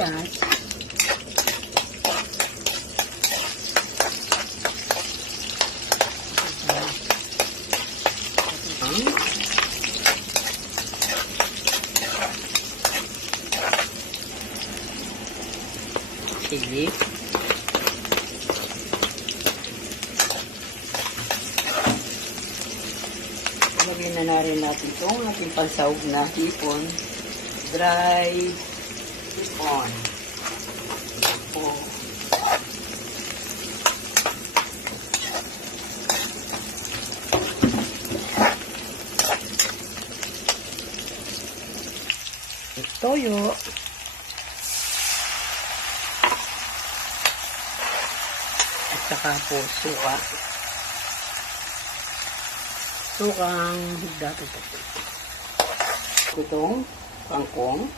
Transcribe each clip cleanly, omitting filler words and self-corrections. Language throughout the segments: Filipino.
sibuyas. Chili. Lagyan na rin natin itong ating pansahog na hipon. Dry hipon. Oh. Toyo. At saka po suka. Sukang dato po. Itong kangkong.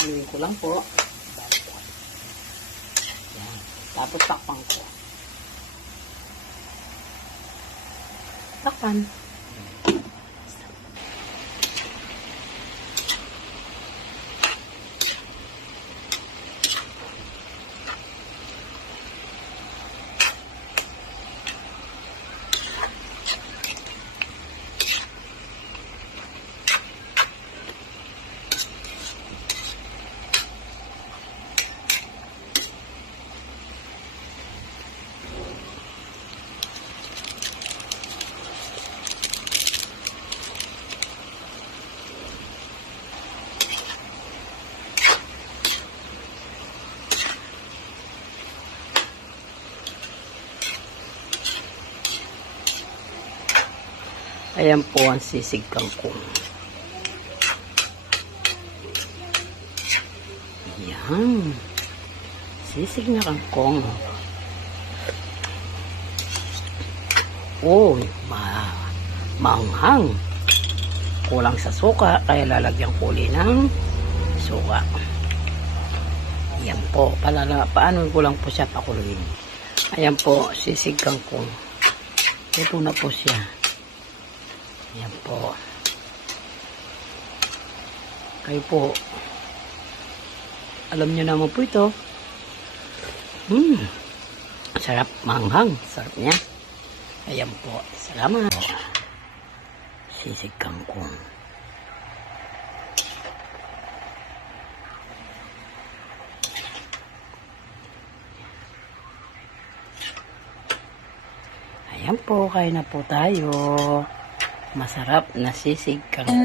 Ayan. Ko lang po. Ayan. Tapos takpan ko. Takpan. Ayan po ang sisig kangkong. Ayan. Sisig na kangkong. Oh, maanghang. Kulang sa suka, kaya lalagyan ko ulit ng suka. Ayan po. Paano ko lang po siya pakuluin. Ayan po, sisig kangkong. Ito na po siya. Ayan po. Kayo po. Alam nyo naman po ito. Sarap, manghang. Sarap niya. Ayan po. Salamat. Sisig kangkong. Ayan po. Kain na po tayo. Masarap na sisig kangkong.